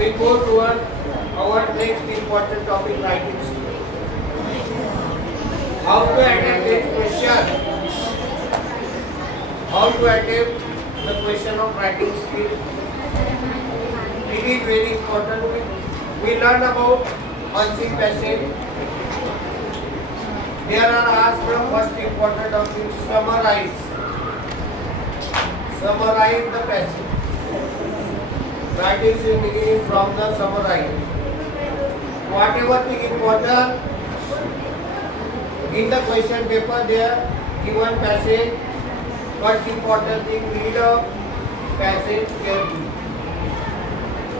We go toward our next important topic, writing skill. How to attempt this question? How to attempt the question of writing skill? It is very important. We learn about punching passage. There are asked the first important topic, summarize. Summarize the passage. Writing is beginning from the summarize. Whatever thing important in the question paper, there given passage. First important thing, read a passage carefully.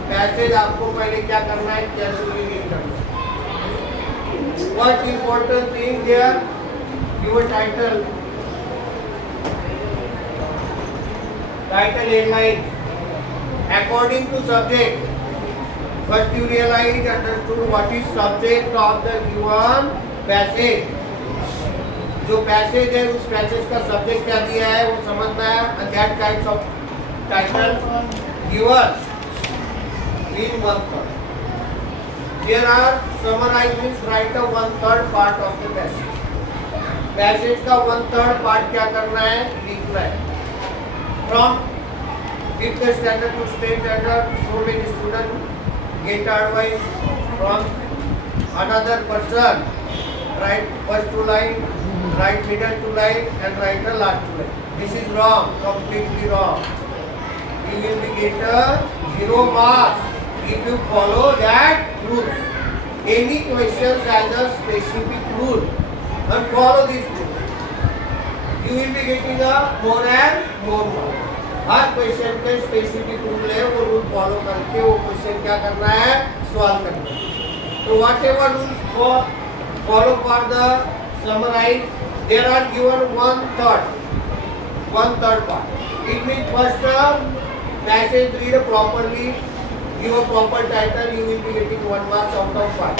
Passage आपको पहले क्या करना है, calculate read करना है. What important thing there, your title headline according to subject. First you realize, understood what is subject of the given passage. जो passage है उस पैसेज का सब्जेक्ट क्या दिया है वो समझना है. And that kinds of title given in 1/3. There are summarize means write a 1/3 part of the passage. Passage का 1/3 पार्ट क्या करना है, लिखना है. From 5th standard to 10th standard, so many students get advice from another person. Write first two line, write middle two line, and write the last two line. This is wrong, completely wrong. You will be get a 0 marks if you follow that rule. Any question has a specific rule and follow this rule. You will be getting a more and more marks. Her question के specific rule है, वो rule follow करके वो question क्या करना है, solve करना है. तो whatever rules follow for the summarize, there are given 1/3 part. It means first passage read properly. Give a proper title, you will be getting 1 mark out of 5.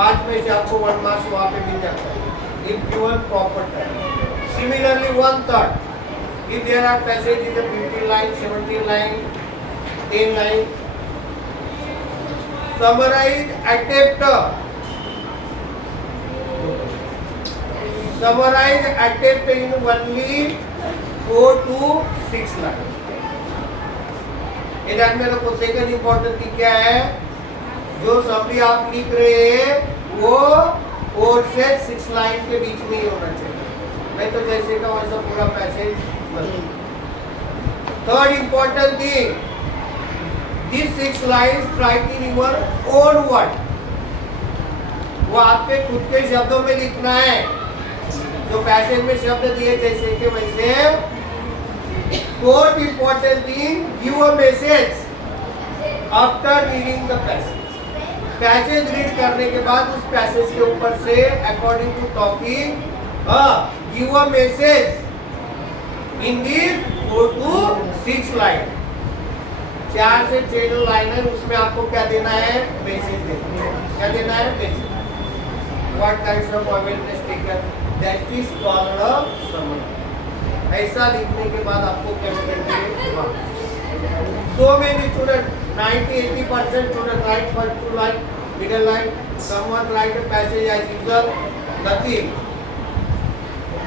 5 में से आपको 1 marks वहाँ पे मिल जाता है. If given proper title. Similarly 1/3. If there are passages of 15 line, 17 line, 10 line, summarize attempt. Summarize attempt in only 4 to 6 line. इधर मेरे को सेकंड इम्पोर्टेंट थी क्या है, जो समरी आप लिख रहे हैं वो 4 से 6 लाइन के बीच में ही होना चाहिए, नहीं तो जैसे का वैसा पूरा passage. Third important thing, this 6 lines right in your own word. वो आपके खुद के शब्दों में लिखना है. जो पैसेज में शब्द दिए जैसे के वैसे. Fourth important thing, give a message after reading the passage. Passage read करने के बाद उस पैसेज के ऊपर से according to topic give a message in this 4 to 6 line. 4 से 6 लाइन है, उसमें आपको क्या देना है, मैसेज देना है. क्या देना है, message. What kinds of awareness taken, that is called a summary. ऐसा लिखने के बाद आपको क्या मिलेंगे, so many student 90-80% student write first two line, middle line, someone write a passage as usual, nothing.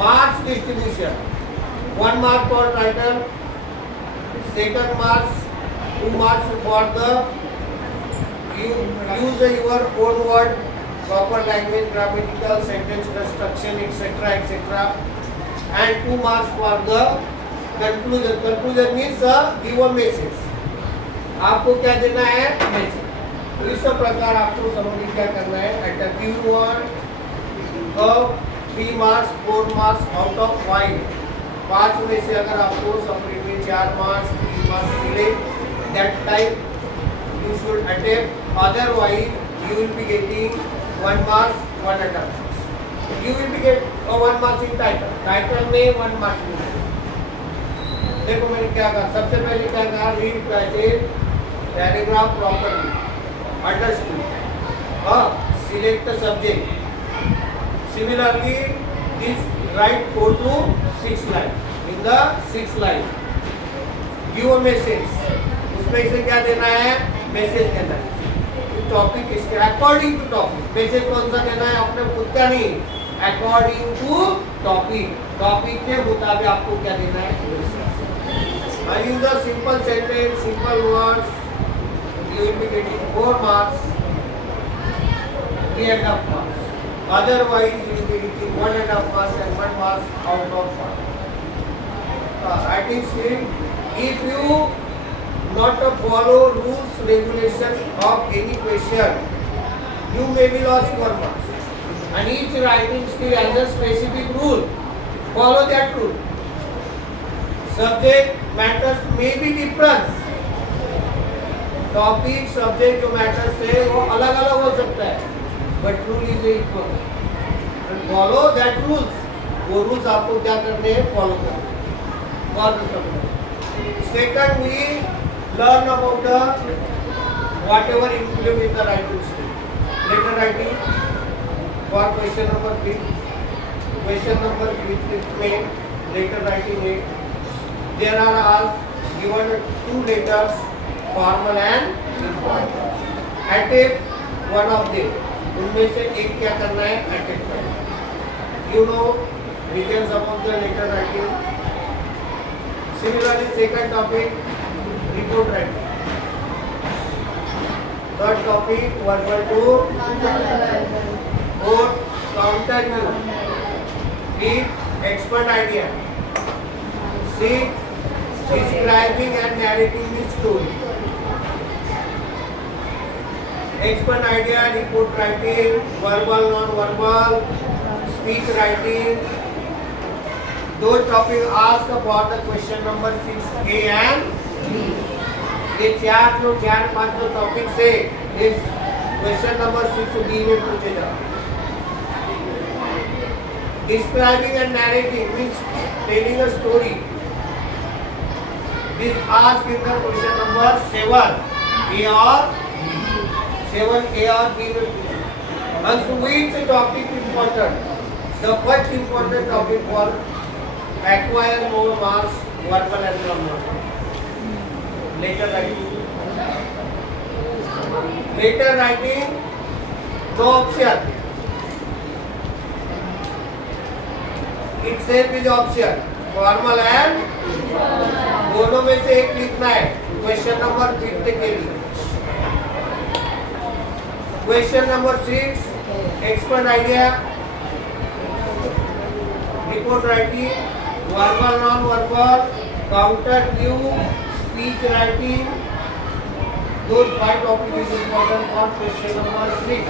Marks distribution, 1 mark for title, second marks 2 marks for the use your own word, proper language, grammatical, sentence construction, etc. and 2 marks for the conclusion. Conclusion means give a message. आपको क्या देना है, message. तो इस प्रकार आपको summary क्या करना है, give 3 marks 4 marks out of 5. 5 में से अगर आपको समरी में 4 marks 3 marks मिले, that time you should attempt. Otherwise you will be getting 1 marks 1 attempt. You will be get 1 marks in title में 1 marks मिलेगा. देखो मैंने क्या कहा, सबसे पहले क्या कहा, read passage paragraph properly, understood, select the subject. Similarly this write 4 to 6 line. In the 6 line give a message. उसमें से क्या देना है, मैसेज देना है टॉपिक इसके अकॉर्डिंग टू टॉपिक मैसेज कौन सा देना है अपने खुद का नहीं अकॉर्डिंग टू टॉपिक के मुताबिक आपको क्या देना है I use a simple sentence simple words you will be getting 4 marks 3.5 marks otherwise you will be getting 1.5 marks and 1 marks out of 5 writing skill if you not to follow rules regulations of any question you may be lost 4 marks and each writing skill has a specific rule follow that rule subject matters may be different topic subject जो matters है वो अलग अलग हो सकता है but rule is equal and follow that rules वो rules आपको क्या करने हैं follow करने second we learn about the whatever included in the writing skill letter writing for question number 3 question number 3 में letter writing है there are all given 2 letters formal and informal attempt one of them उनमें से एक क्या करना है attempt करना you know details about the letter writing similarly second topic report writing third topic verbal to fourth counter view fifth expert idea sixth describing and narrating the story expert idea report writing verbal non-verbal speech writing those topics asked about the question number 6A and B ये चार 5 जो topic से इस question number 6B में पूछे जाते describing and narrating means telling a story this asked in the question number 7A or B 7A or B में and so which topic important the first important topic for acquire more marks verbal and non-verbal letter writing no option itself is option formal and दोनों में से एक लिखना है question number 5 के लिए question number 6 expert idea report writing verbal non-verbal counter view speech writing those 5 topics is important for question number 6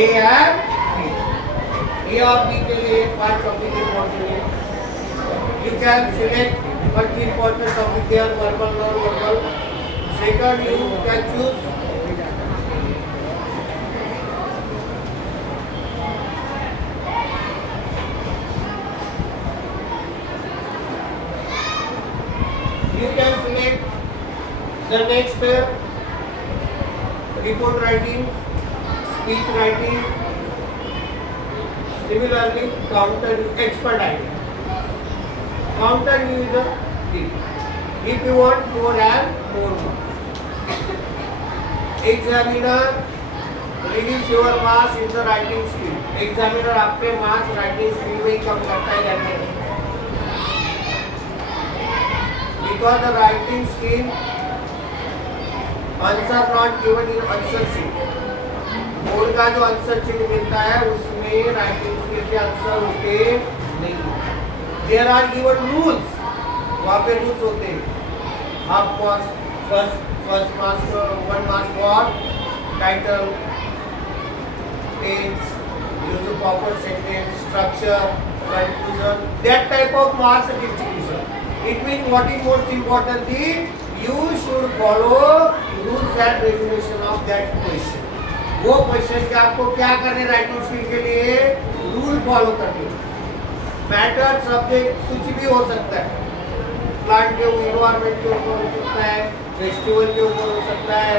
A and B A और B के लिए 5 topic important है you can select first important topic there verbal non-verbal second you can choose you can select the next report writing speech writing similarly counter expert idea counter view is a D if you want more and more marks examiner reviews your marks in the writing skill examiner आपके marks writing skill में कम करता है जाते हैं because the writing skill answer not given in answer sheet board का जो answer sheet मिलता है उसमें राइटिंग स्किल के आंसर होते नहीं देयर आर गिवन रूल्स वहाँ पे रूल्स होते हैं half marks first marks 1 marks for title tense use of proper sentence structure conclusion that type of marks distribution it mean what is most important thing you should follow rules and regulation of that question वो question के आपको क्या करने writing skill के लिए rule follow करने matter subject कुछ भी हो सकता है प्लांट के एनवायरनमेंट के ऊपर हो सकता है फेस्टिवल के ऊपर हो सकता है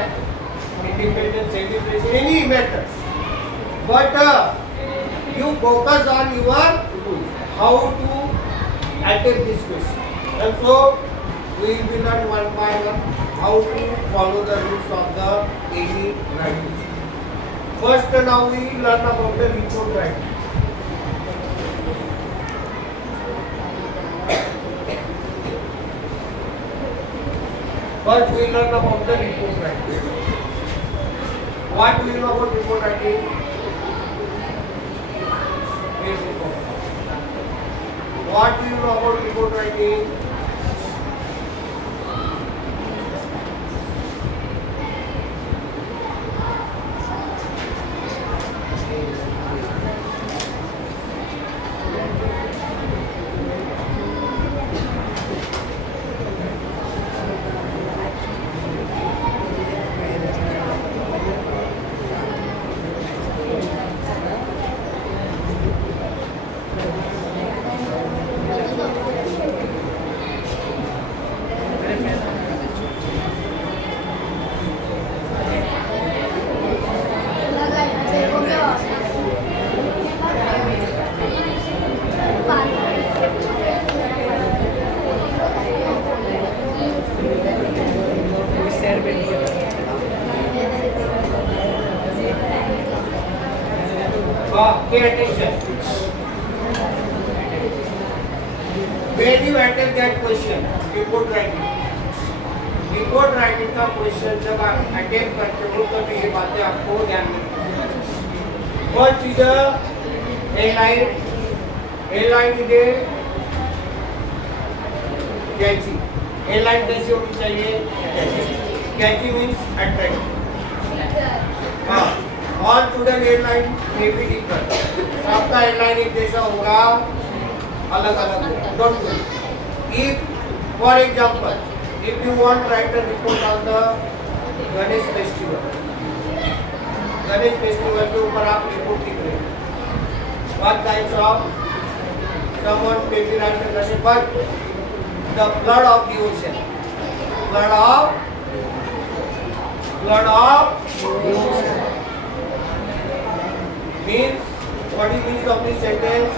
independence celebration any matters but you focus on your rules how to attempt this question and so we will learn one by one how to follow the rules of the daily writing. First, now we learn about the report writing. First, we learn about the report writing. What do you know about report writing? Yes, report. What do you know about report writing? Pay attention. When you attend that question, report writing. Report writing का question जब आप attempt करते हो तो ये बातें आपको ध्यान में रखनी। First is headline is catchy. Headline कैसी होनी चाहिए? Catchy means attract. All student headline में भी डिफरेंट, सबका हेडलाइन एक जैसा होगा, अलग अलग होगा। Don't do if for example if you want to write a report on the Ganesh festival के ऊपर आप रिपोर्ट लिख रहे हैं, what kinds of someone may be written Ganesh, but the flood of the ocean, flood of the ocean means, what is meaning of this sentence?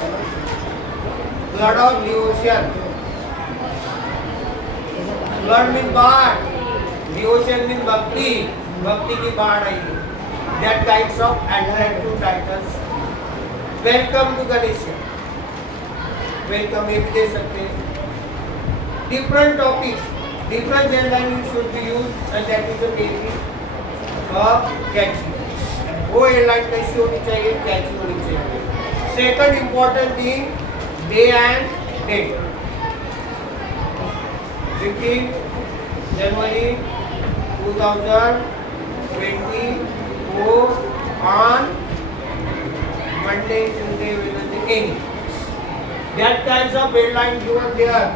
Flood of the ocean. Flood means बाढ़, the ocean means भक्ति, भक्ति की बाढ़ आई। That kinds of attractive titles. Welcome to Ganesh. Welcome ये भी दे सकते हैं। Different topics, different headline should be used, and that is the daily catchy. वो headline कैसी होनी चाहिए? Catchy होनी चाहिए। Second important thing, day and date. 15 January 2024 on Monday, Tuesday, Wednesday, any. That kinds of headline given there.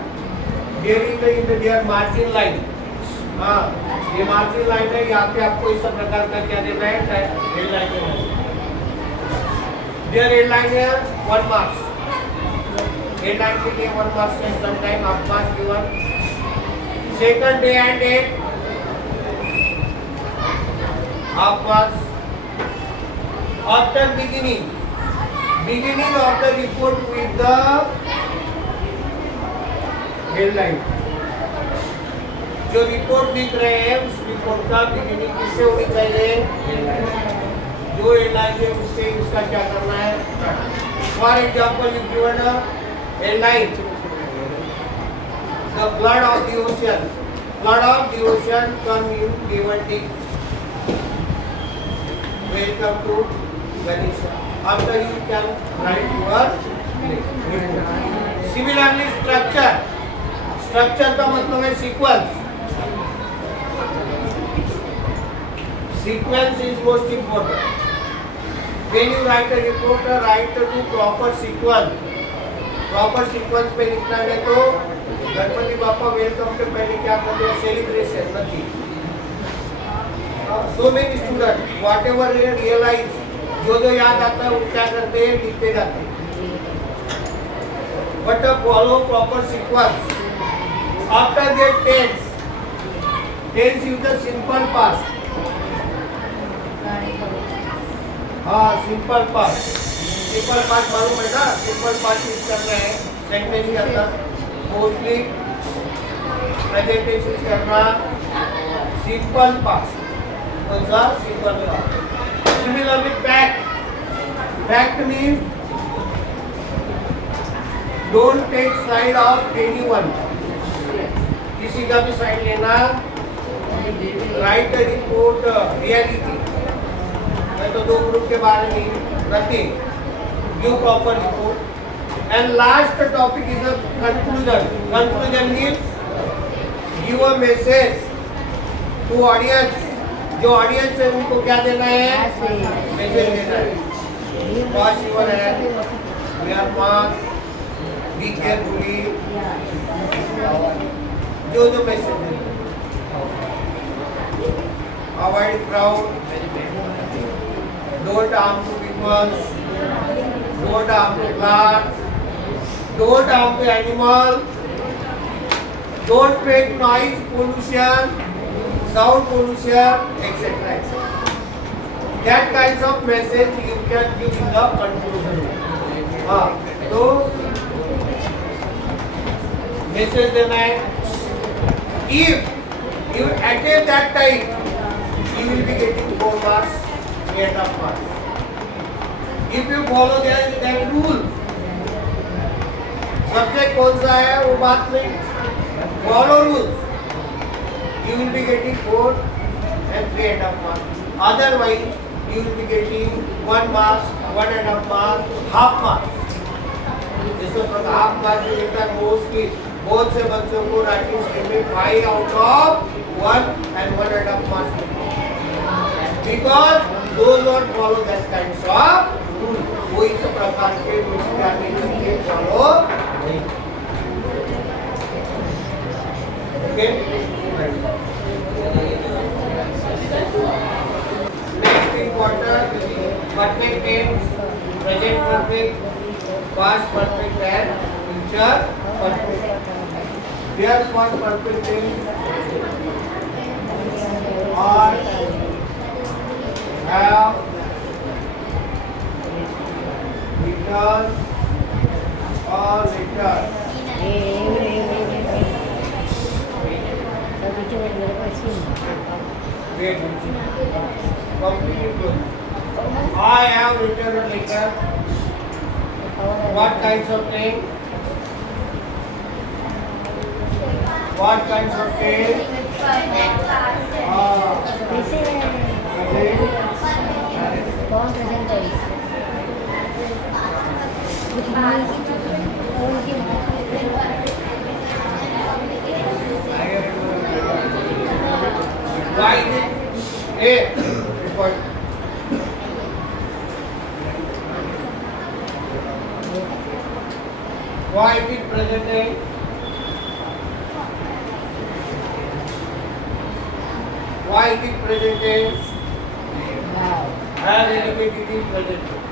During the margin line. हाँ, ये margin line है, यहाँ पे आपको इस प्रकार का क्या देना है? हेडलाइन देना है। Their headline है 1 marks. हेडलाइन के लिए 1 marks है, sometime half marks given. Second day and date, half marks. After beginning of the report with the headline. जो रिपोर्ट लिख रहे हैं उस रिपोर्ट का बिगिनिंग किससे होनी चाहिए? जो हेडलाइन है उससे उसका क्या करना है? For example you given a headline The flood of the ocean. Flood of the ocean come in given thing. Welcome to Ganesh. After you can write your report. Similarly, structure. Structure का मतलब है sequence. Sequence is most important. When you write a report, write to proper sequence. Proper sequence पे लिखना है तो गणपति बापा welcome के पहले क्या करते हैं? सेलिब्रेशन नहीं। So many students, whatever they realize, जो याद आता है वो क्या करते हैं? लिखते जाते हैं। But follow proper sequence. After that tense use the simple past. हाँ, simple past. Simple past मालूम है ना? Simple past यूज कर रहे हैं सेंटेंस के अंदर। मोस्टली प्रेजेंटेशन करना, सिंपल पास्ट कौन सा simple past similarly fact means don't take side of anyone किसी का भी साइड लेना राइट रिपोर्ट रियलिटी मैं तो दो ग्रुप के बारे में nothing give proper report and last topic is a conclusion means give a message to audience जो audience है उनको क्या देना है मैसेज देना है wash your hands wear mask be carefully जो मैसेज देना avoid crowd don't harm to people don't harm to plants don't harm the animal, don't make noise pollution, sound pollution, etc. That kinds of message you can give in the conclusion. So message देना है. If you attain that time, you will be getting 4 marks, 8 marks. If you follow that rule. Subject कौन सा है वो बात नहीं follow rules you will be getting 4 and 3.5 marks otherwise you will be getting 1 marks 1.5 marks half marks जिसको half marks मिलता है mostly बहुत से बच्चों को राइटिंग स्किल में 5 out of 1 and 1.5 marks because those not follow that kinds of rule वो इस प्रकार के रूल्स क्या नहीं follow Okay. Next important perfect tense, present perfect, past perfect and future perfect. Here past perfect tense are have return or return. I have written a letter. What kinds of things? What kinds of things? Why is it important? Why it is presented? Why it is presented? Have indicated is presented.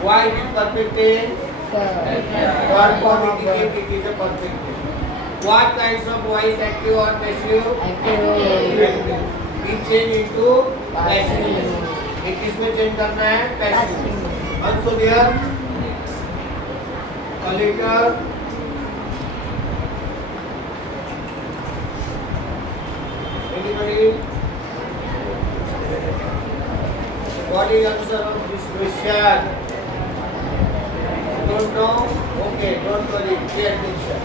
Why it is perfected? Verb form indicate it is a perfect. What kinds of voice active or passive? Active. It change into passive. ये किसमें change करना है? Passive. Also there, a letter. Anybody? What is answer of this question? Don't know? Okay, don't worry. Pay attention.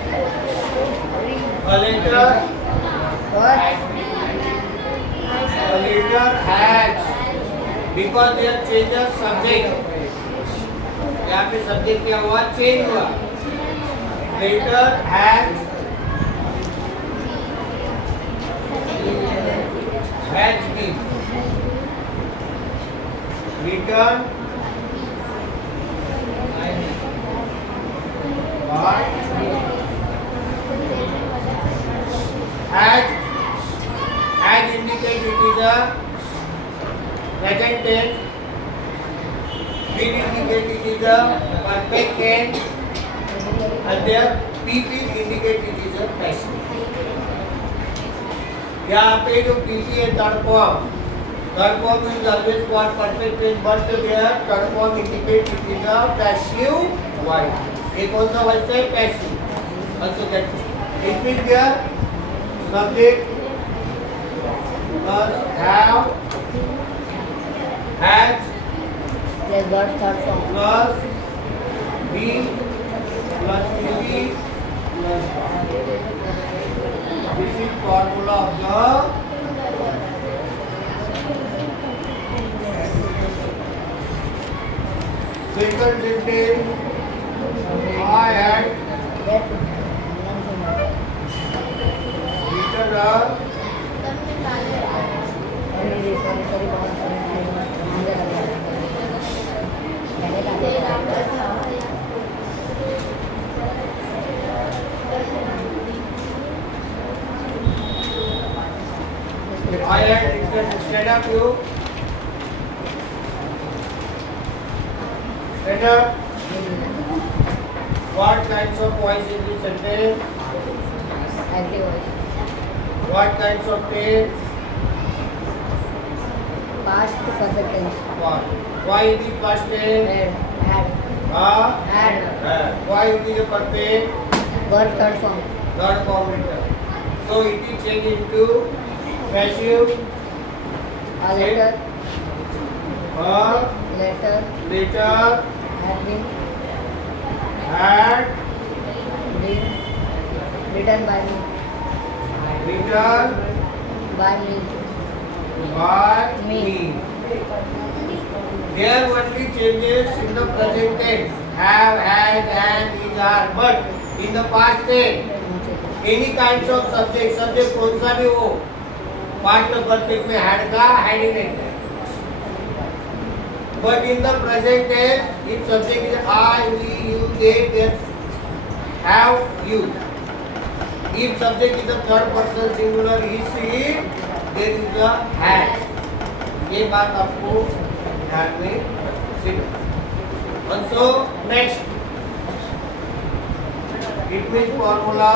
A letter. A letter has. Because they have changed the subject. यहाँ पे subject क्या हुआ? Change हुआ. Letter has. Has been. Return. As indicated it is a present tense. Been indicated it is a perfect tense. And there PP indicated it is a passive. यहाँ पे जो PP है third form is always for perfect tense, but there third form indicates it is a passive voice. ये कौन सा voice है? Passive. Also that it means there subject plus have, has Plus got third form. plus be plus to be plus are. This is formula of the second sentence. I had That written a sorry, बहुत सारे मुझे लगा पहले का I had written instead of you. Instead of what kinds of voice in this sentence? active voice. What kinds of tense? Past perfect tense. What? Why it is past tense? Had. Had. Why it is a perfect? Verb third form. Third form written. So it is changed into passive. A letter. A Letter. later Had been. had Been. Written by me. written By me. by Me. me. There only changes in the present tense. Have, had, and, is, are. But in the past tense, any kinds of subject, subject कौन सा भी हो, past perfect में had का had ही नहीं है. But in the present tense, if subject is I, we, you, they, then have, you. If subject is the third person singular, he, she, there is a had. ये बात आपको ध्यान में रखना. And so next, it means formula.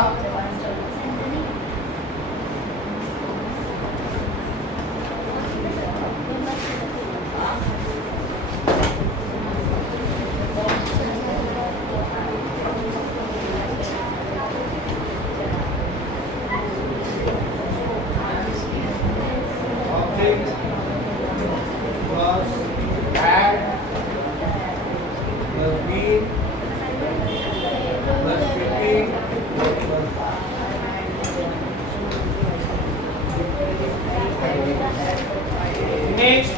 Object plus had plus been plus 15 plus next.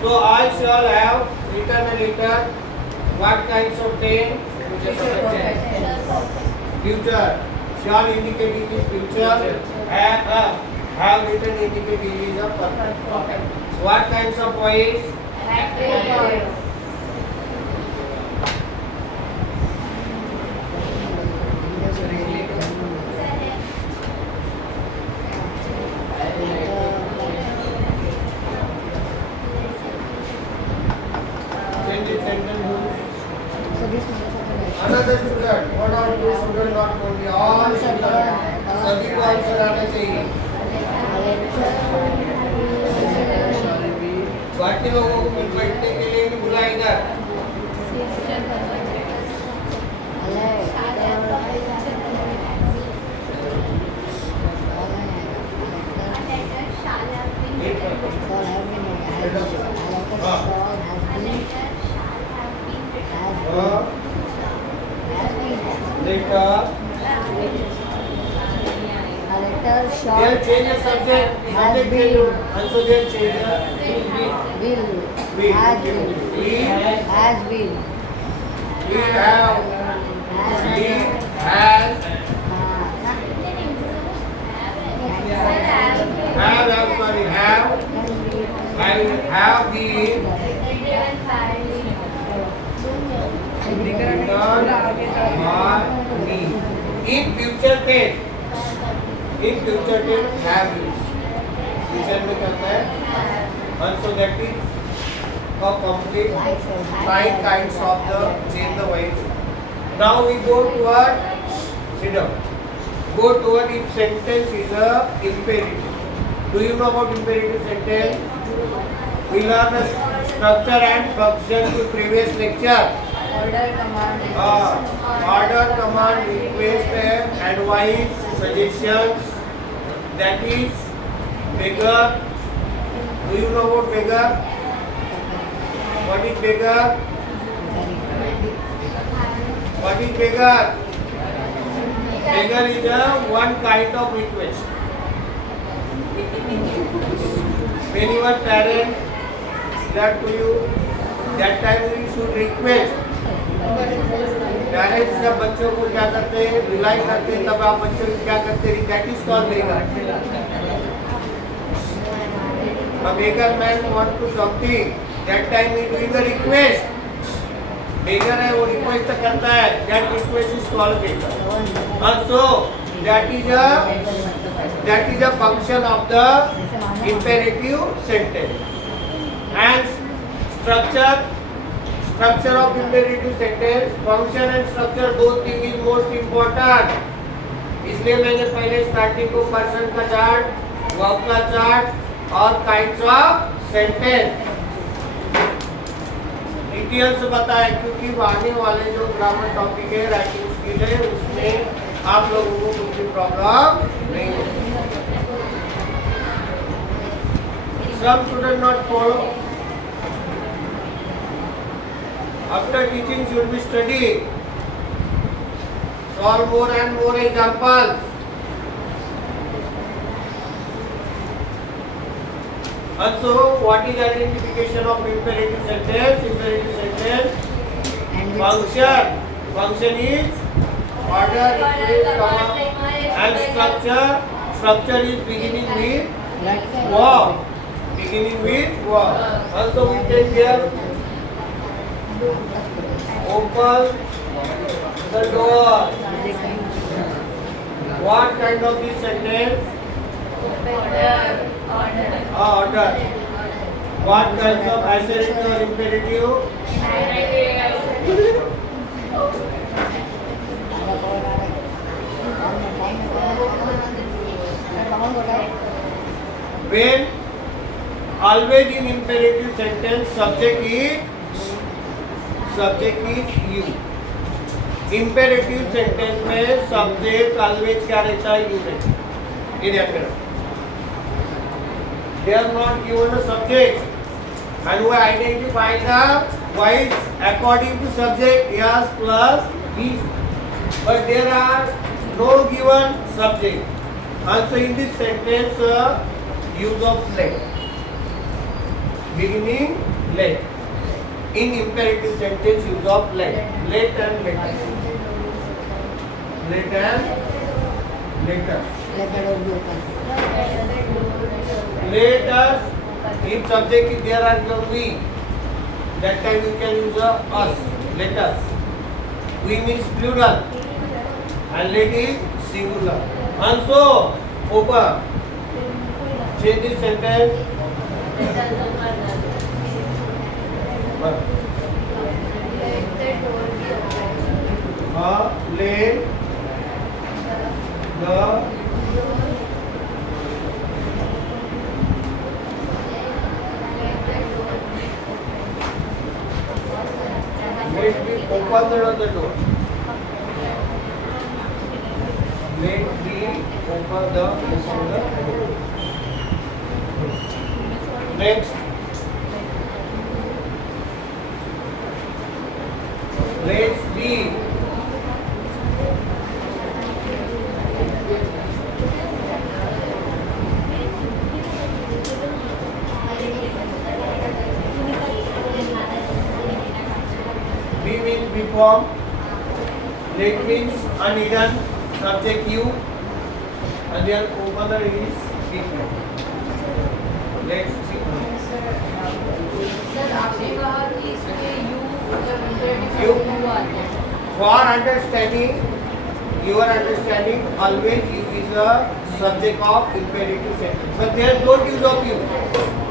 So I shall have written a letter. What kinds of tense? Future. Shall indicate it is future. Have written indicate it is a perfect. What kinds of voice? Change it sentence. So this one is Another student. One or two student not only. All student. सभी को answer आना चाहिए. बाकी लोगों को बैठने के लिए भी बुलाया इधर. Later. They'll change the subject. Subject will also they'll change the will. Has been. We Has been. have. We has. Sorry. Have been. Written by me. In future tense. In future tense have is. Future में करता है. And so that is a complete 9 kinds of the change the voice. Now we go toward Sit down. Go toward each sentence is a imperative. Do you know about imperative sentence? We learned the structure and function to previous lecture. Order, command, and Order, command, request, advice, suggestions. That is beggar. Do you know about beggar? What is beggar? What is beggar? Beggar is a one kind of request. When your parents said to you, that time you should request. Parents जब बच्चों को क्या करते हैं, rely करते हैं, तब आप बच्चों को क्या करते हैं? That is called beggar. A beggar man want to something. That time he doing a request. Beggar है वो request करता है. That request is called beggar. Also that is a function of the imperative sentence. And structure of imperative sentence, function and structure both thing is most important. इसलिए मैंने पहले starting को person का chart, verb का chart और kinds of sentence detail से बताया, क्योंकि आने वाले जो ग्रामर टॉपिक है, राइटिंग स्किल है, उसमें आप लोगों को कुछ भी प्रॉब्लम नहीं होगी. Some students not follow. After teaching should be studying. Solve more and more examples. Also, what is identification of imperative sentence? Imperative sentence. Function. Function is order, request, command, and structure. Structure is beginning with verb. Beginning with verb. Also, we take here. Open the door. What kind of this sentence? Order. What kinds of assertive or imperative? When always in imperative sentence subject is you. Imperative sentence में subject always क्या रहता है? You रहता है. ये ध्यान करो. They are not given a subject, and we identify the voice according to subject yes plus be. But there are no given subject. Also in this sentence, use of let. Beginning let. In imperative sentence, use of let. Let and let. Let and let us. Let the door be open. Let us. If subject is there and your we, that time you can use a us. Let us. We means plural. And let is singular. Also, open. Change this sentence. Let me open the door. Let me open the door. Next. Let's be. Be means be form. Let means unhidden. Subject you. And then opener is be form. Let's see. Sir आपने कहा कि इसमें You. For understanding, your understanding, always you is a subject of imperative sentence. But there don't use of you.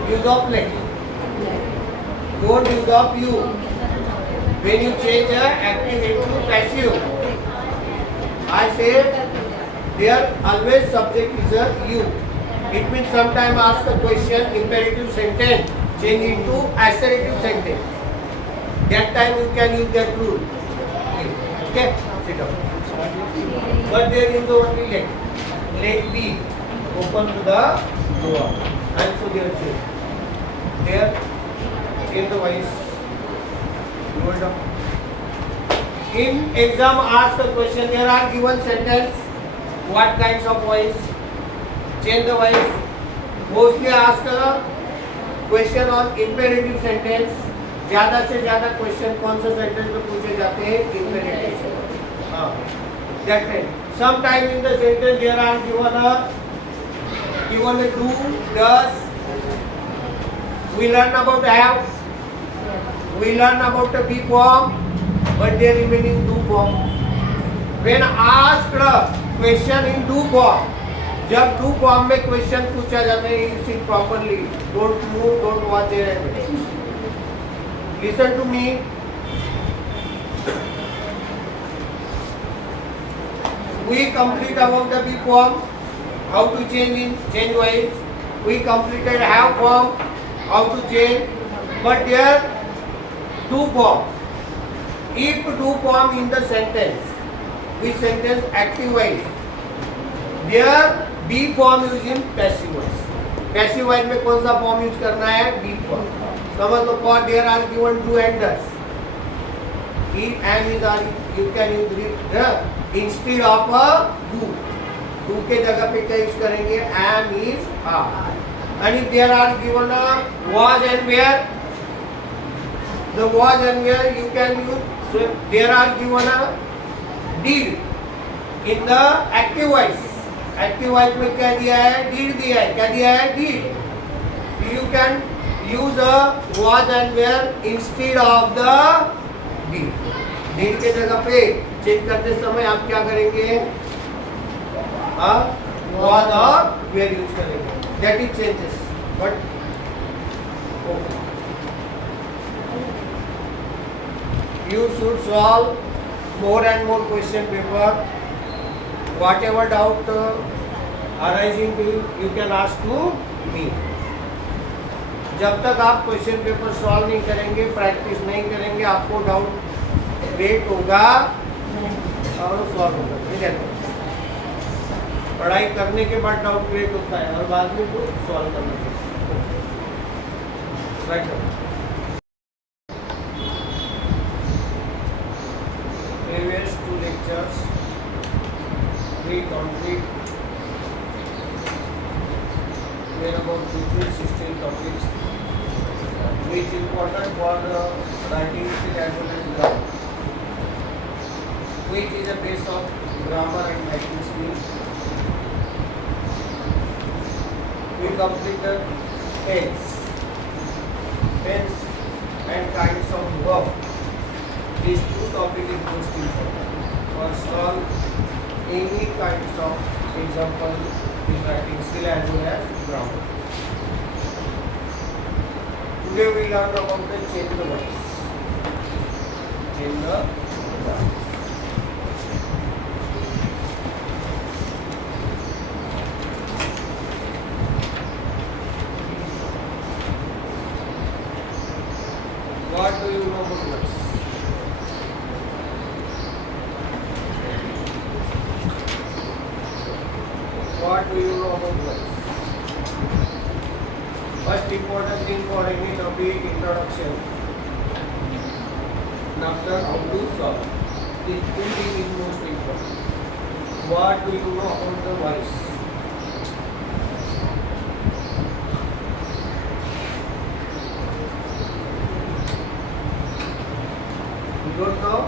Use of let. Don't use of you. When you change a active into passive. I say there always subject is a you. It means sometime ask a question imperative sentence change into assertive sentence. That time you can use that rule. Okay, sit down. But there is only let. Let be open to the door. And so there change. There in the voice. Hold up. In exam ask a question, there are given sentence. What kinds of voice? Change the voice. Mostly ask a question on imperative sentence. ज्यादा से ज्यादा question कौन सा sentence में पूछे जाते हैं? Imperative से. हाँ. That means sometime in the sentence there are given a do, does. We learn about have. We learn about the be form, but they remain in do form. When asked a question in do form, जब do form में question पूछा जाता है, you sit properly. Don't move, don't watch there and there. Listen to me. We complete about the be form. How to change voice. We completed have form. How to change. But there do form. If do form in the sentence, which sentence? Active voice. There be form is in passive voice. Passive voice में कौन सा form use करना है? Be form. समझ लो. For there are given do and does. He and is are you can use the instead of a do. Do के जगह पे क्या use करेंगे? Am is are. And if there are given a was and where, the was and where you can use. So there are given a did in the active voice. Active voice में क्या दिया है? Did दिया है. क्या दिया है? Did. You can use a was and where instead of the did. Did के जगह पे चेंज करते समय आप क्या करेंगे? Was और where यूज करेंगे. That is changes. But okay. You should solve more and more question paper. Whatever doubt arising to you, you can ask to me. जब तक आप क्वेश्चन पेपर सॉल्व नहीं करेंगे, प्रैक्टिस नहीं करेंगे, आपको डाउट क्रिएट होगा और सॉल्व होगा. ठीक है. पढ़ाई करने के बाद डाउट क्रिएट होता है और बाद में तो सॉल्व करना चाहिए. Right. Previous 2 lectures we complete were about 15-16 topics which important for writing skill as well as grammar, which is a base of grammar and writing skills. We completed tense and kinds of verb. These 2 topics is most important for solve any kinds of example in writing skill as well as grammar. Today we learn about the change the voice. Change the voice. What do you know about voice? What do you know about voice? First important thing for any topic introduction. After how to solve. This two thing is most important. What do you know about the voice? You don't know?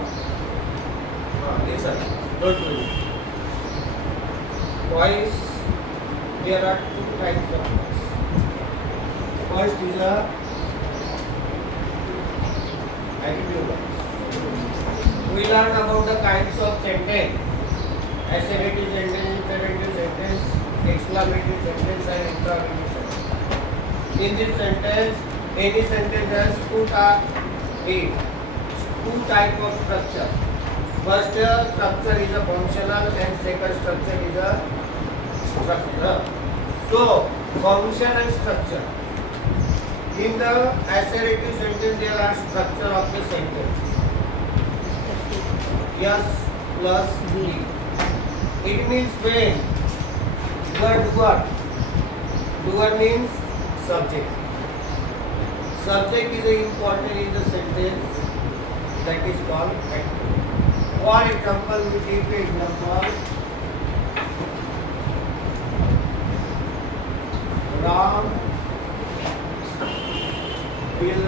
Listen. Don't do it. Voice. There are 2 types of voice. First is a active voice. We learn about the kinds of sentence: assertive sentence, imperative sentence, exclamative sentence, and interrogative sentence. In this sentence, any sentence has 2 types of structure. First structure is a functional and second structure is a structure. So function and structure. In the assertive sentence there are structure of the sentence. Yes plus B. It means when the doer means subject. Subject is important in the sentence, that is called active. For example, we take the example Ram will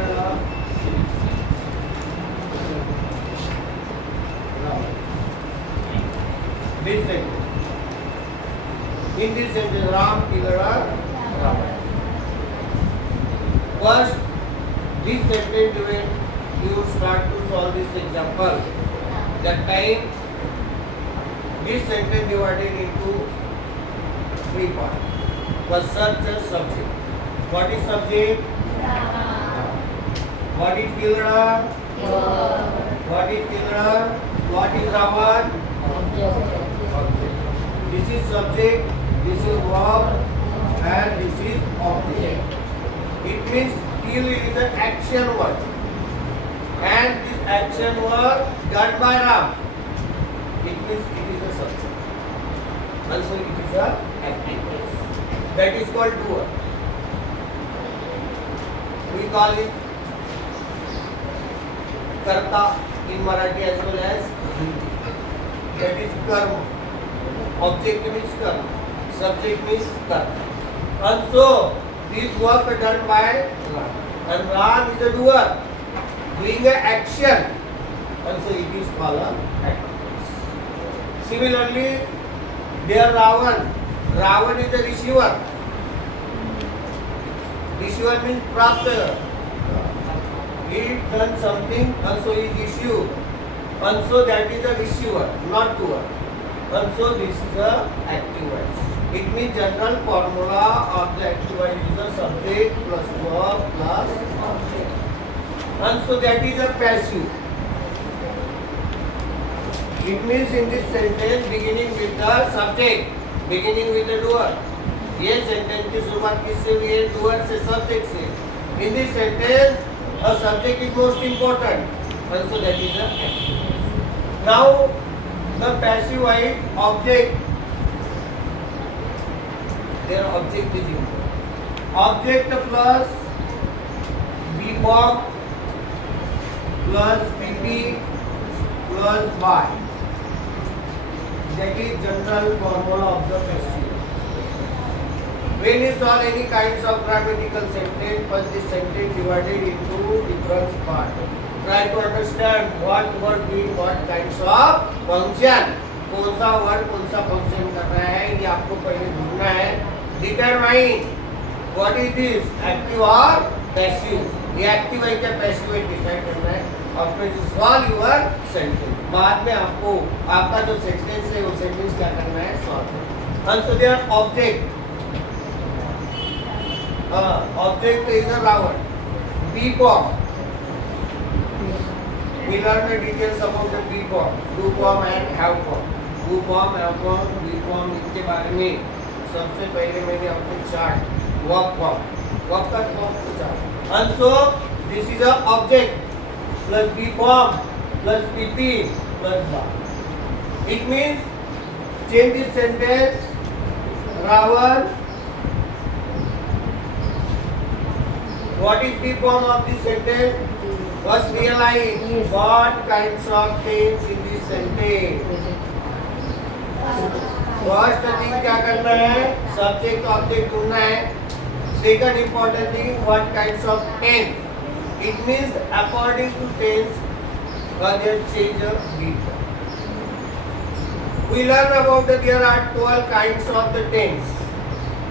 this sentence. In this sentence, Ram killed Ravan. First, this sentence when you start to solve this example, that time this sentence divided into three parts. First, just subject. What is subject? What is killed? What is killed? What is Ravan? Object. This is subject, this is verb, and this is object. It means kill is an action word, and this action word done by Ram. It means it is a subject. Also, it is a active. That is called doer. We call it karta in Marathi as well as Hindi. That is karma. Object means karma. Subject means karma. And so, this work done by Ram. And Ram is a doer, doing an action. And so, it is called an action. Similarly, there Ravan. Ravan is a receiver. Receiver means prapta. He done something and so he issued. And so that is a receiver, not doer. And so this is a active voice. It means general formula of the active voice is a subject plus verb plus object. And so that is a passive. It means in this sentence beginning with the subject, beginning with the doer. ये sentence की शुरुआत किससे हुई है? Doer से, subject से. In this sentence, a subject is most important, and so that is the active. Now, the passive voice object. Their object is important. Object plus be verb plus pp plus by. That is general formula of the passive. When you solve any kinds of grammatical sentence, first this sentence divided into different parts. Try to understand what word mean what kinds of function. कौन सा word कौन सा function कर रहा है, ये आपको पहले ढूंढना है. Determine what is this, active or passive. ये active है क्या passive है decide करना है. After you solve your sentence, बाद में आपको आपका जो sentence है वो sentence क्या करना है, solve. And so their object. Object is a Ravan. Be form. We learn the details about the be form, do form and have form. Do form, have form, be form इनके बारे में सबसे पहले मैंने आपको चार्ट वर्क फॉर्म का form chart. And so this is a object plus be form plus pp plus verb. It means change this sentence. Ravan. What is the form of this sentence? First realize what kinds of things in this sentence. First thing क्या करना है? Subject object ढूंढना है. Second important thing, what kinds of tense. It means according to tense, there change of beat. We learn about that there are 12 kinds of the tense,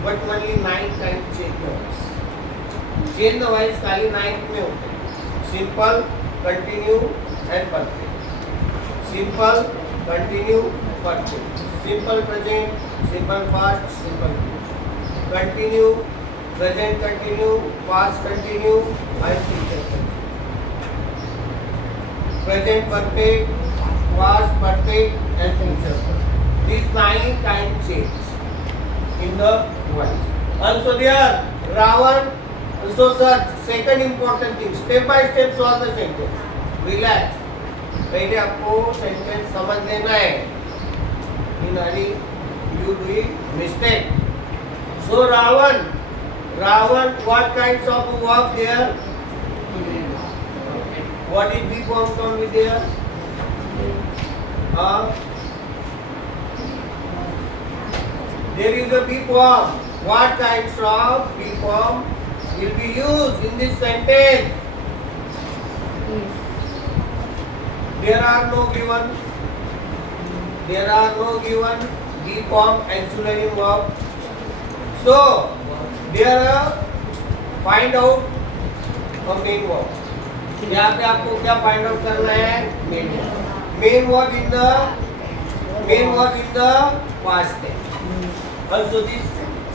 but only 9 kinds change. Change wise खाली 9 में होते हैं. Simple, continue and perfect. Simple, continue, perfect. Simple present, simple past, simple continue, present continue, past continue and future continue. Present perfect, past perfect and future. These 9 kind change in the voice. Also there, Ravan. So sir, second important thing, step by step solve the sentence. Relax. पहले आपको sentence समझ लेना है. In hurry, you doing mistake. So Ravan, what kinds of verb there? What is B form come with there? There is a B form. What kinds of B form will be used in this sentence? There are no given B form auxiliary verb. So there find out a main verb. यहाँ पे आपको क्या find out करना है? Main verb in the past tense. Also this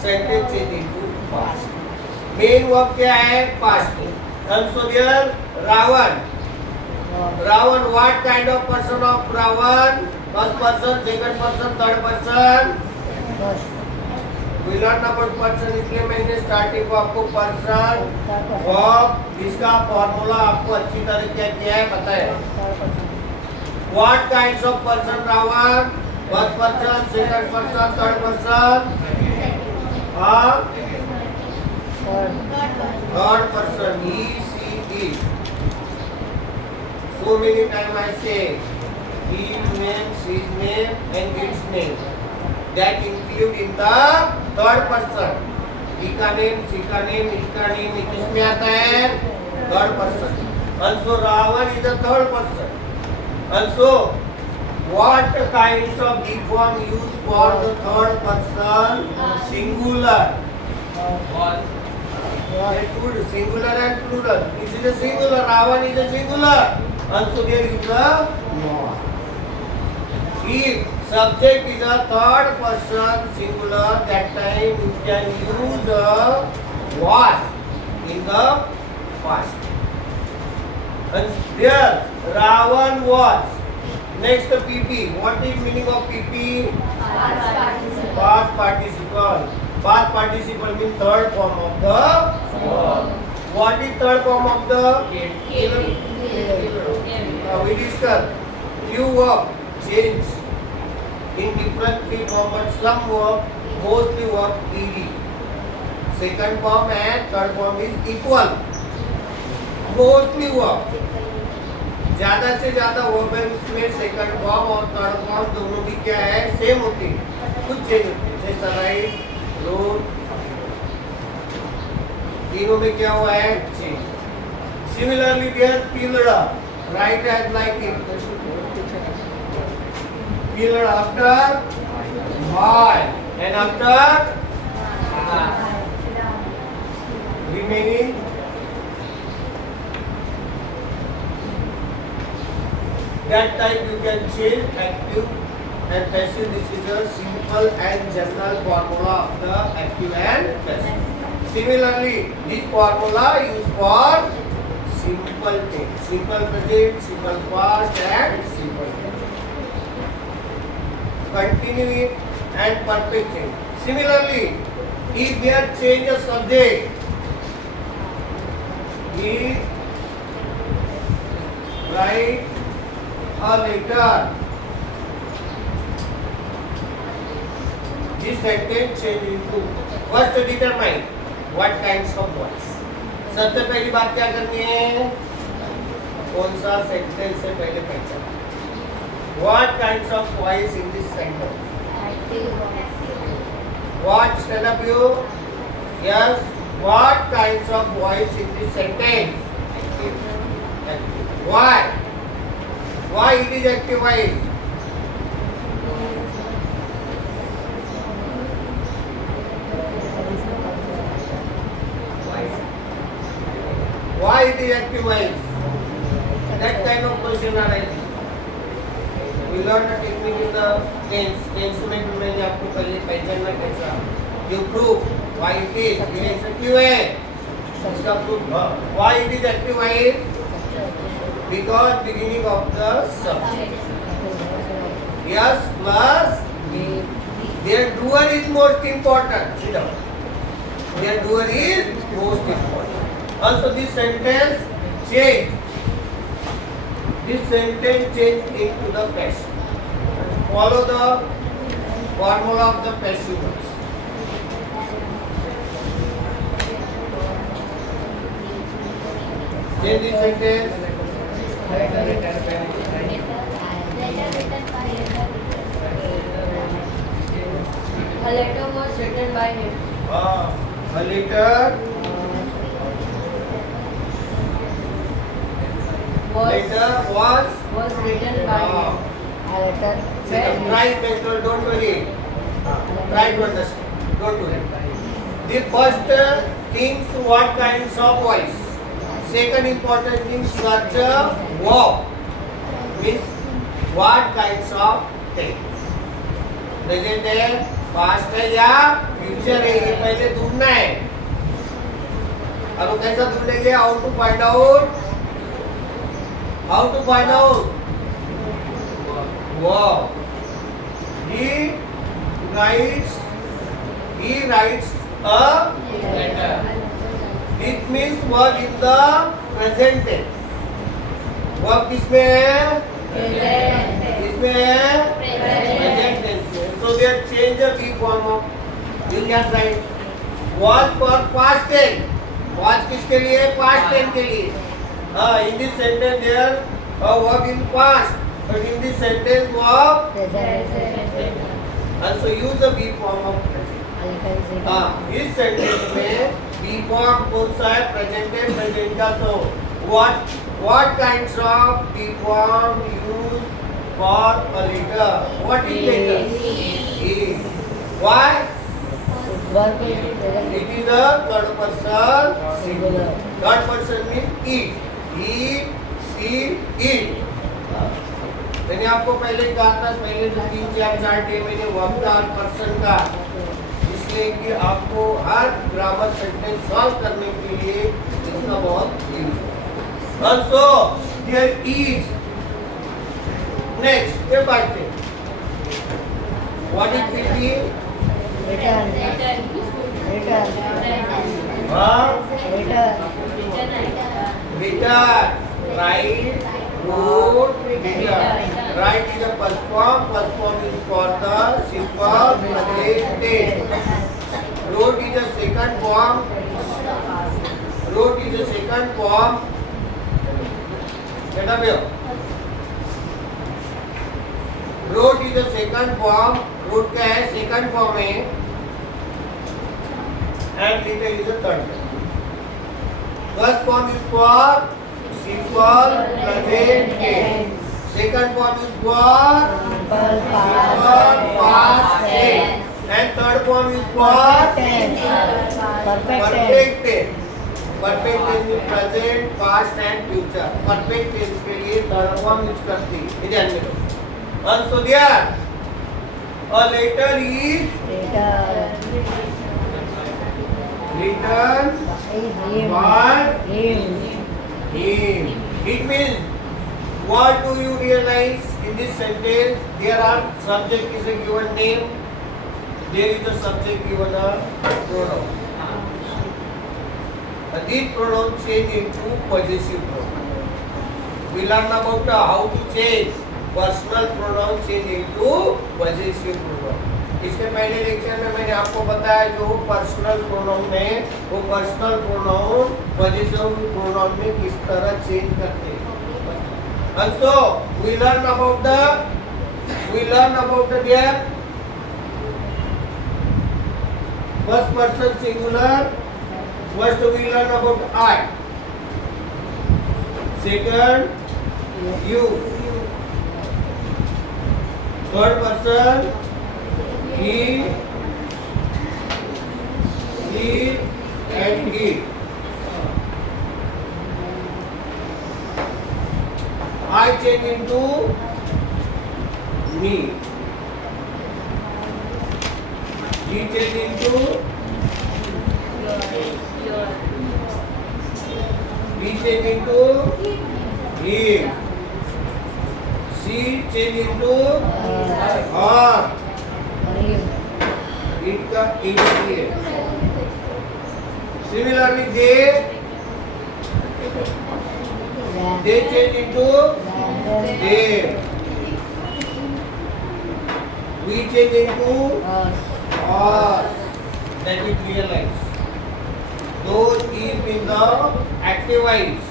sentence is into past. Main verb क्या है? Past tense. Also there Ravan, what kind of person of Ravan? First person, second person, third person. We learn about person, इसलिए मैंने starting को आपको person verb इसका formula आपको अच्छी तरह क्या किया है बताया. What kinds of person Ravan? First person, second person, third person. Third person. He, she, it. So many times I say his name, his name, and its name. That include in the third person. He का name, she का name, it का name, it किसमें आता है? Third person. Also Ravan is the third person. Also, what kinds of B form used for the third person? Singular. Singular and plural. This is a singular. Ravan is a singular. Also there is a not. If subject is a third person singular, that time you can use a was in the past. And there Ravan was. Next PP. What is meaning of PP? Past participle. Past participle means third form of the verb. What is third form of the we discussed. Few verb change in different form, but some verb, mostly verb ed. Second form and third form is equal. Mostly verb. ज्यादा से ज्यादा verb है उसमें second form और third form दोनों भी क्या है? सेम होती है. कुछ चेंज होती है जैसे राइट, रोड, तीनों में क्या हुआ है? Change. Similarly there pillar, right as like it. Pillar after why and after remaining that type you can change active and passive. This is a simple and general formula of the active and passive. Similarly, this formula used for simple tense, simple present, simple past and simple tense. Continuing and perfect tense. Similarly, if there change a subject, he write a letter. This sentence change into. First determine what kinds of voice. सबसे पहली बात क्या करनी है? कौन सा sentence से पहले पहचान. What kinds of voice in this sentence? What, stand up you? Yes. What kinds of voice in this sentence? Why? Why it is active voice? Why it is active voice? That kind of question arises. We learn a technique in the tense. Tense में भी मैंने आपको पहले पहचानना कैसा. You prove why it is. ये active है. इसका proof. Why it is active voice? Because beginning of the subject. S plus D. their doer is most important. Sit down. Their doer is most important. Also this sentence change. This sentence change into the passive. Follow the formula of the passive voice. Change this sentence. A letter was written by him. A letter Was written by him. A letter. Try to don't worry. Try to understand. Don't worry. The first things what kinds of voice. Second important thing such a verb means what kinds of things. Present है, past है या future है, ये पहले ढूंढना है। और वो कैसा ढूंढेंगे? How to find out? How to find out? Wow, he writes a letter. It means verb in the present tense. verb किसमें है? इसमें है present tense. So they have changed the B form of. You can write was for past tense. Was किसके लिए? Past tense के लिए. In this sentence there a verb in past, but in this sentence verb Present. also use the B form of present. इस sentence में B form कौन सा है? Present है, present का. So what kinds of B form used for a letter? What is letter? Is. Why? Verb is present. It is a third person Singular. third person means it. He, she, it. मैंने आपको पहले कहा था, पहले जो 3-4 day मैंने verb का और पर्सन का, इसलिए कि आपको हर ग्रामर सेंटेंस सॉल्व करने के लिए इसका बहुत यूज है. Also, there is. Next, step by step. What it will be? Return. Return. Return. Write, wrote, return. Write is a first form. First form is for the simple present tense. Wrote is a second form. Wrote is a second form. Get up here. Wrote is a second form. Wrote क्या है? Second form है. And later is a third form. First form is for simple present tense. Second form is for simple past tense. And third form is for perfect tense. Perfect tense is present, past and future. Perfect tense के लिए third form use करती है. ये ध्यान में रखो. Also there, a letter is written by him. It means, what do you realize in this sentence? There are subject is a given name. There is a subject given a pronoun. And this pronoun change into possessive pronoun. We learn about how to change personal pronoun change into positive pronoun. इसके पहले lecture में मैंने आपको बताया जो personal pronoun है वो personal pronoun positive pronoun में किस तरह चेंज करते हैं. Also we learn about the their first person singular. First we learn about I. Second you. Third person, he, she, and it. I change into me. He change into he change into him. C change into R. It का it है. Similarly, they change into they. We change into us. That is realize. Those is in the active wise.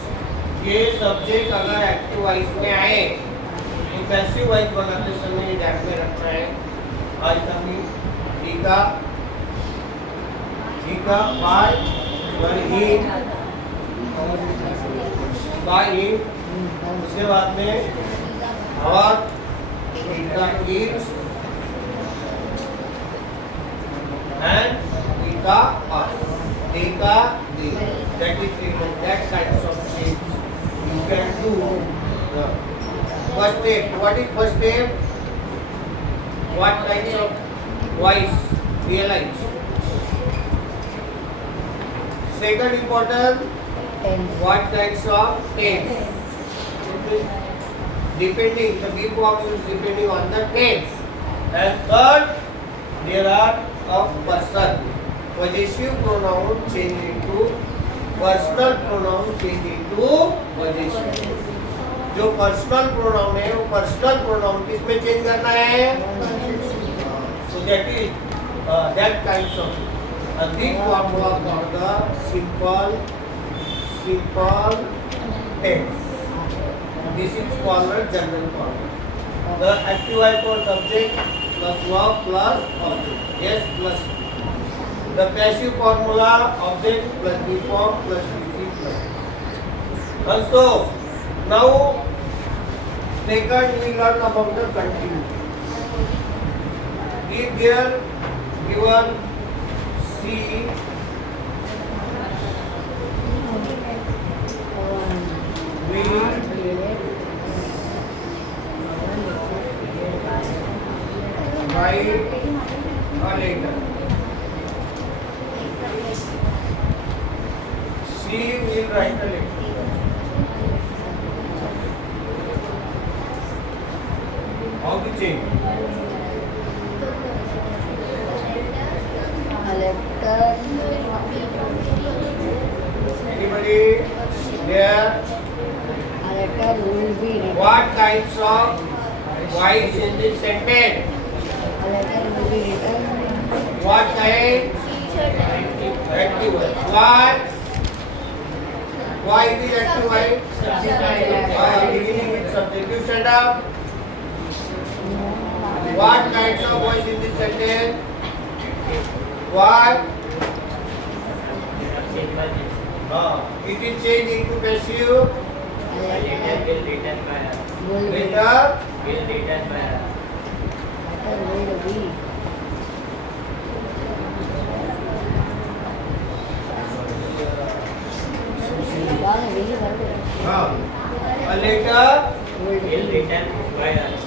ये subject अगर active voice में आए तो passive wise बनाते समय ध्यान में रखना है. आज कभी ठीका बाय ही उसके बाद में और ठीका is and ika us. Ika the. That is that kinds of change you can do. First step. What is first step? What kinds of voice realize? Second important. What kinds of tense? Depending the B form is depending on the tense. And third, there are of person. Possessive pronoun change into personal pronoun change into possessive. जो personal pronoun है वो personal pronoun किस में change करना है? So that is that kinds of this formula for the simple tense. This is called the general formula. The active verb for subject plus verb plus object. Yes plus. The passive formula object plus be form plus be plus. And so now second we learn about the continuity. If there given C we write a letter. C will write a letter. How to change? Anybody there? What kinds of voice in this sentence? What kind? Active voice. What? Why it is active voice? Beginning with subjective. Stand up. What kinds of voice in this sentence? What? It is changed into passive. Later. A letter will written by us.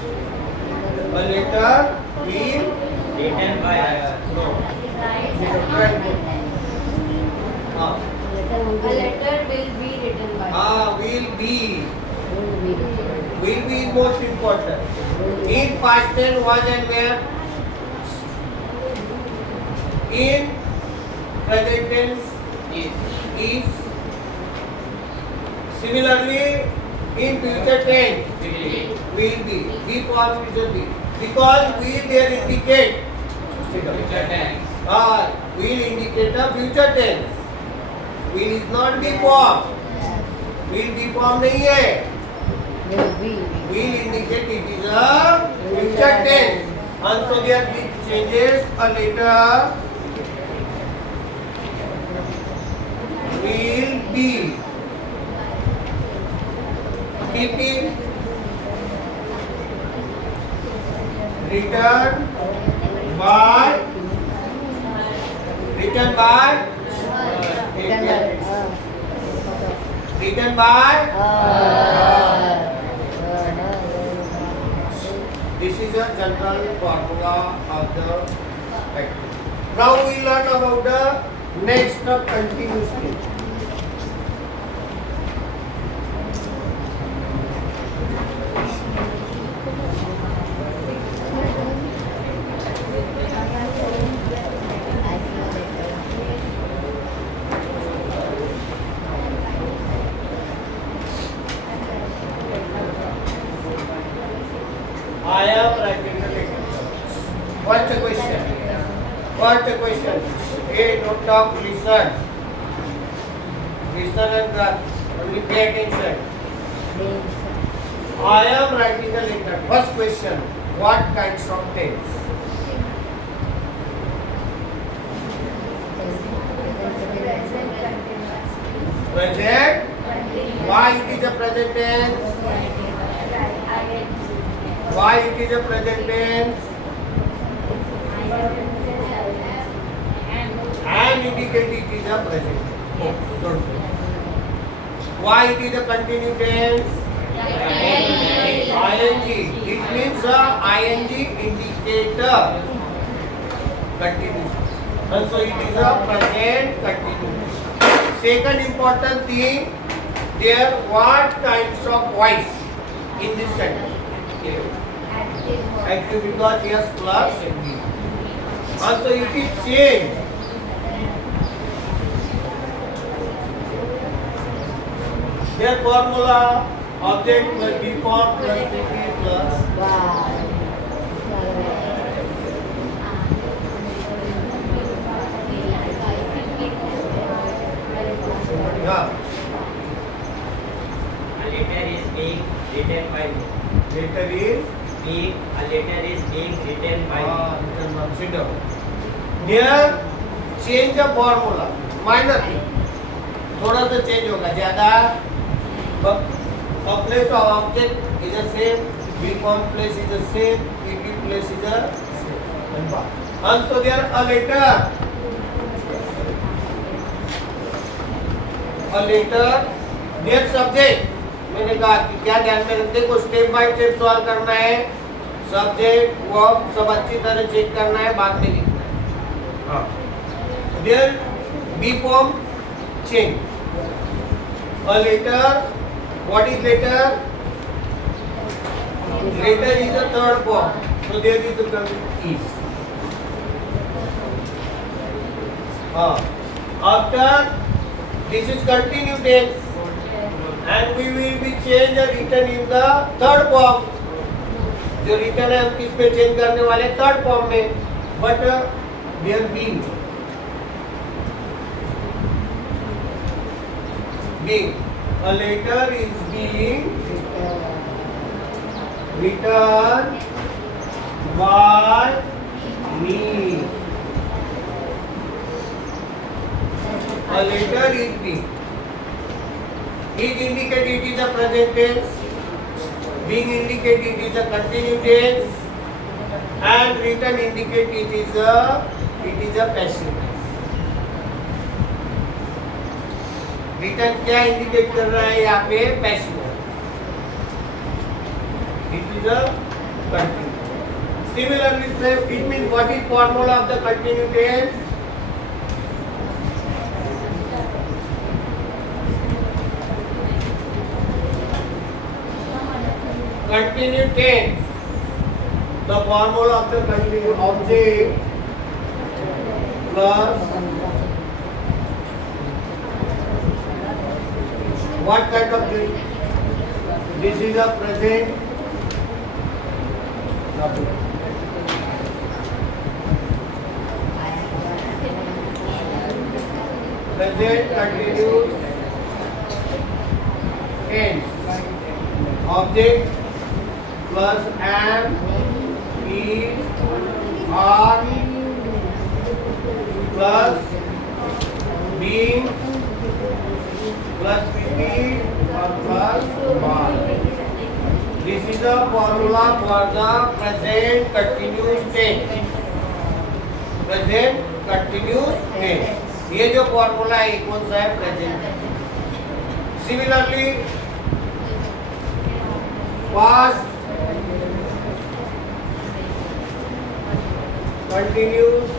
A letter will written by us. No. A letter will be written by. Will be. Will be is most important. In past tense was and where. In present tense is. Similarly, in future tense will be. Be form is a be. Because will there indicate. Future tense. Will indicate a future tense. Will is not be form. Will be form नहीं है. Will indicate it is a future tense. And so there changes a letter. Will be. Keeping. Written by. Written by. Written by. This is a general formula of the active. Now we learn about the next continuous tense. What's the question? What's the question? Hey, don't talk, listen. Listen and only pay attention. I am writing a letter. First question. What kinds of tense? Present. Why it is a present tense? Why it is a present tense? And indicate it is a present tense. Don't say. Why it is a continuous tense? ing. It means a ing indicator. Continuous. And so it is a present continuous. Second important thing, there what kinds of voice in this sentence? Active because yes plus NG. Also it is changed. Their formula object plus default plus PP plus yeah. A letter is being written by me. Letter is A letter is being written by me. written by sit down. Here change the formula minor थोड़ा सा change होगा ज्यादा place of object is the same, B-form place is the same, PP place is the same. And so there a letter their subject मैंने कहा कि क्या ध्यान में रखते को स्टेप बाय स्टेप सॉल्व करना है सब्जेक्ट वर्ब सब अच्छी तरह चेक करना है बाद में लिखना है हाँ there be form change a letter what is letter letter is the third form so there is the is हाँ after this is continuous tense and we will be change or written in the third form जो written है हम किस पे change करने वाले third form में but there being a letter is being written by me. A letter is being. Is indicated it is a present tense. Being indicated it is a continuous tense. And written indicate it is a passive tense. Written क्या indicate कर रहा है यहाँ पे passive tense. It is a continuous. Similarly, it means what is formula of the continuous tense? Continuous tense. The formula of the continuous object plus what kind of thing? This is a present. Present continuous tense. Object plus am, is, are, plus being, plus pp, or plus are. This is the formula for the present continuous tense. Present continuous tense. ये जो formula है कौन सा है present similarly past continuous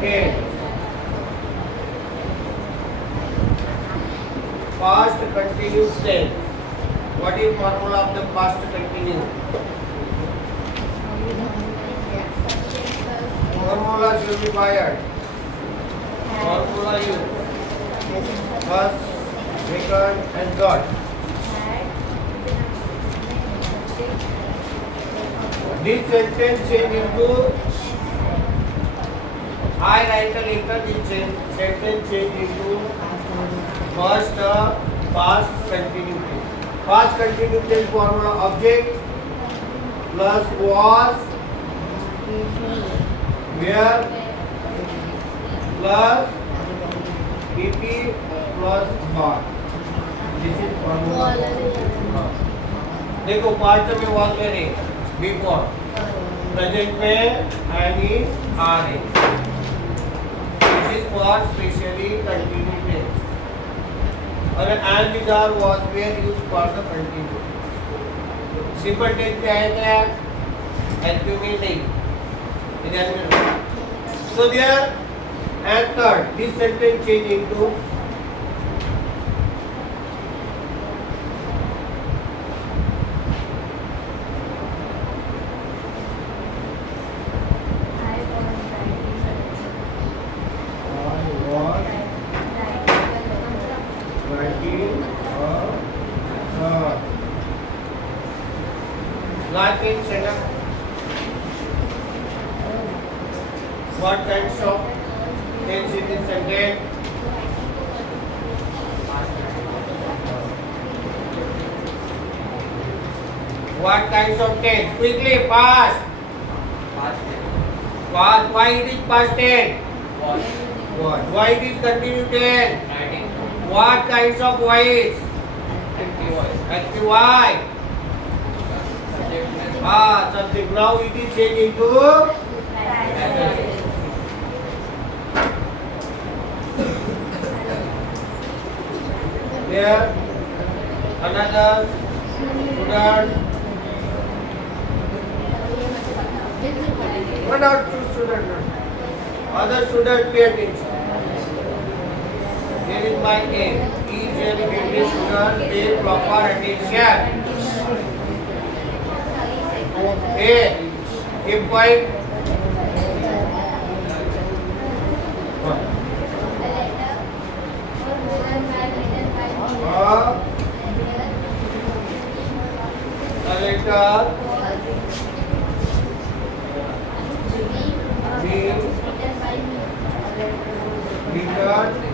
tense past continuous tense what is formula of the past continuous formula should be fired formula you first second and third This sentence change into I write a letter. This sentence change into first past continuous tense. Past continuous tense formula object plus was where plus pp plus or. This is formula. देखो past में was में नहीं before. Present में am is are is. This is for specially continuous tense. और am is are was were used for the continuous. Simple tense क्या है क्या? एलक्यू में नहीं. इधर में. So there and third this sentence change into like in setup. What kinds of tense in this sentence? What kinds of tense? Quickly, past. Past Past. Why it is past tense? was What? Why it is continuous tense? writing What kinds of voice? active voice. Active why? Subject Subject. Now it is changed into there another student. One or two students. Other student pay attention. Here is my aim. Each and every student pay proper attention. A. Keep quiet. A letter B written by me.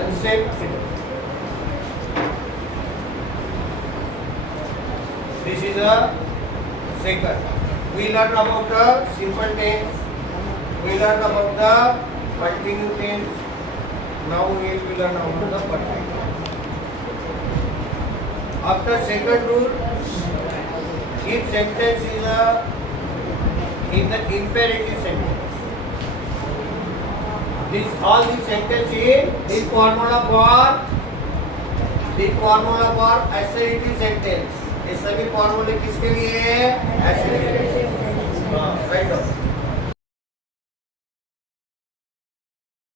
Unsafe. This is a second. We learn about the simple tense. We learn about the continuous tense. Now we will learn about the perfect. After second rule, if sentence is in the imperative sentence, all these sentence is this formula for assertive sentence. ये सभी फॉर्मूले किसके लिए है? Assertive. Right.